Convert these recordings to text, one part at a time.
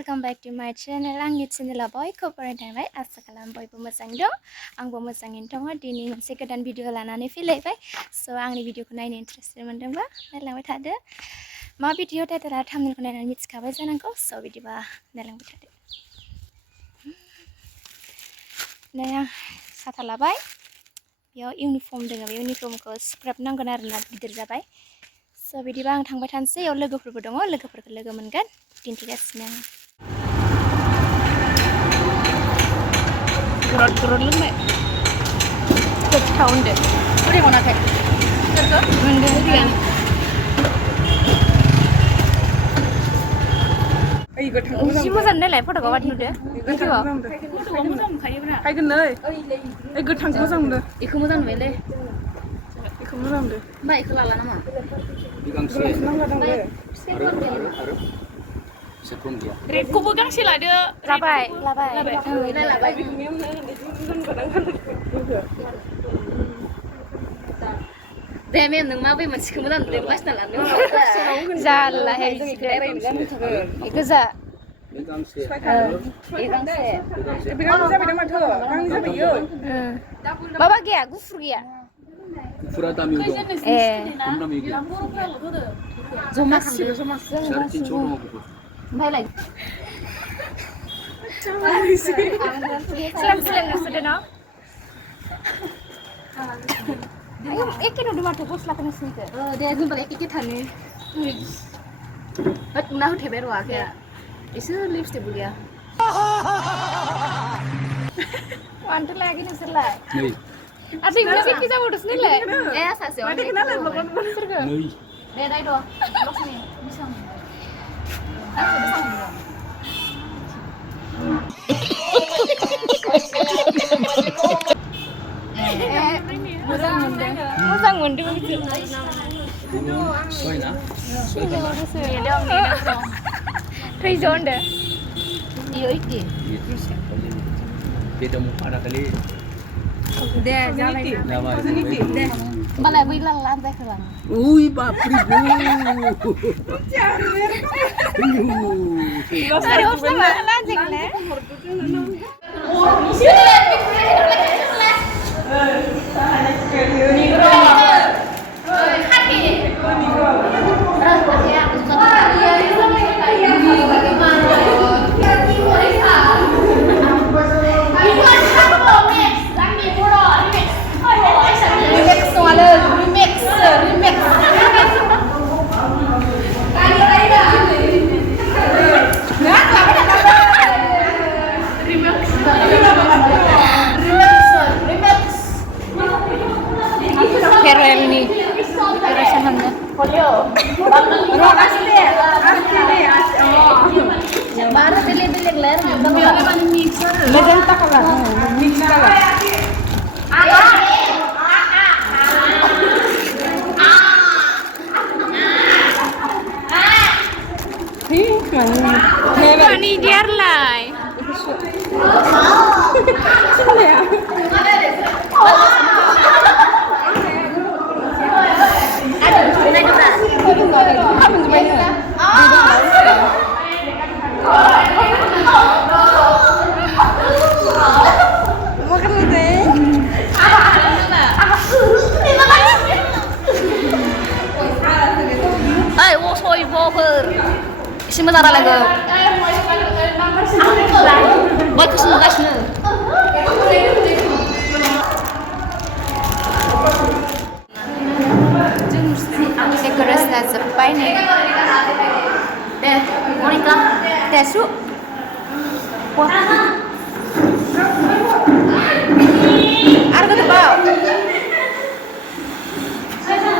welcome back to my channel. आंनि चेनेला बयखौबो बरायबाय आसा खालाम बयबो मोजां दं आंबो मोजाङैनो दङ दिनै मोनसे गोदान भिडिअ लानानै फैलायबाय स' आंनि भिडिअखौ नायनो इन्ट्रेस्टेड मोनदोंबा नायलांबाय थादो मा भिडिअ टाइटेल आरो थाम्बनेलखौ नायनानै मिथिखाबाय जानांगौ स' बिदिबा नायलांबाय थादो नै आं साथा लाबाय बेयाव इउनिफर्म दङ बे इउनिफर्मखौ सुख्राबनांगोन आरोना गिदिर जाबाय स' बिदिबा आं थांबाय थानोसै बेयाव लोगोफोरबो दङ लोगोफोरखौ लोगो मोनगोन दिन्थिगासिनो आं गरद लोंबाय गोथाव होनदो बोरै मोनाखै मोनदों दैयानो जि मोजां नायलाय फट'खौ बादि नुदो भिडिअ'आव फट'आ मोजां नुखायोब्रा फायगोन नै ओइ गोथांखौ मोजां मोनदो इखौ मोजां नुबायलै इखौ मोजां मोनदो होमबा इखौ लाला नामा गांसे आरो सेफ्रम गैया रेडखौबो गांसे लादो लाबाय दे मेम नों माबे मोनसेखौ मोजां नुदों बासिना लानो जारलाहाय गोजा गांसे जाबाय माथो गांनै जाबाय इयो माबा गैया गुफुर गैया गुफुरा दामि दं ए खम दामि गैया जमा खालामदो जमा 350 दङ गुफुर ओमफ्राय लाय स्लेम नुसोदो न एखे नुदों माथो गस्लाखौ नोंसिनिखौ दे होनबालाय एखे थानो ना होथेबाय र' आखाया एसे लिपस्टिकबो गैया मानोथो लायाखै नोंसोरलाय आरो इबो एखे जाबावदोंसो नोंलाय ए सासेयाव दे नाय र' लक्ष्मी बेसेबां मोजां मोनदों थैज' होनदो iyo iki beda muka ada kali deh jalan deh balai bilang lantai kelang ui papri harus sama lantai le Farewell nih, perasaannya. Roh asli baru pilih ler. Magenta color, mix color. Ini dia lah. Isi motor lagi. Buat kesenangan. Dekorasinya sepai nih. Deh, Monica. Deh, su. Wah. Harga tebal.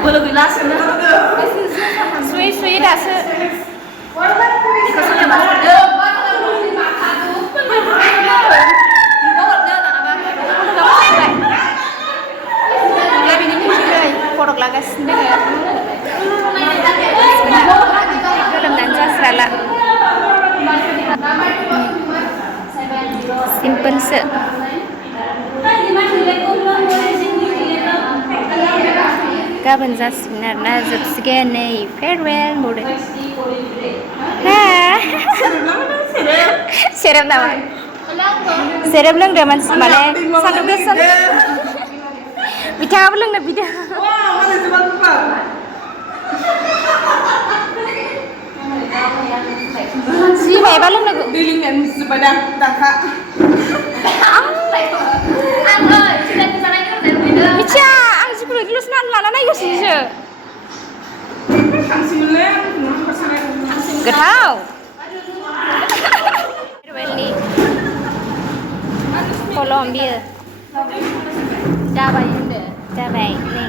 Boleh bilas na. Sui dah se. Produk lagas sendiri ya. Dalam dansa serala. Simple se. Gaban जासिगोन आरोना जोबसिगोन नै farewell mode. Ha. Serem nama. Serem leng deh mas, mana satu gesan. Bicara apa leng deh bida. Wah, mana cepat cepat. Si mai ba leng deh. Dilingin sepadan tak. Ang ơi, sudah di sana itu dari bida. Bicara, ang sih perlu gelus nan lana naik sih je. Getau. Beli. Colombia. Cabai anda. Cabai ni.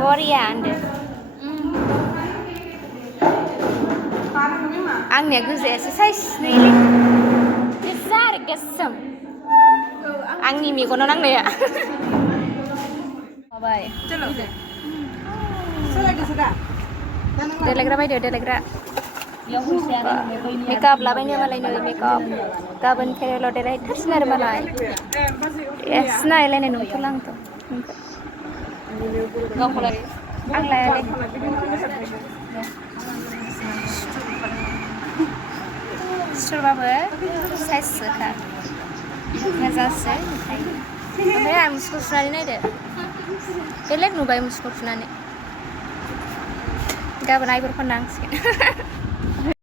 Korea anda. Angnya guze size ni. Besar gesem. Angni mi kono nang ya. Bye. Delegra bayi delegra. Makeup lah bayi ni malai ni makeup. Gaban kere lo delay terus nar malai. Yes, na elene nu tulang tu. Ang lele. Surabaya, saya suka. Ngazase, saya am sekolah sunani ni deh. Elek nu bayi sekolah sunani. Gaban air berpenang sih.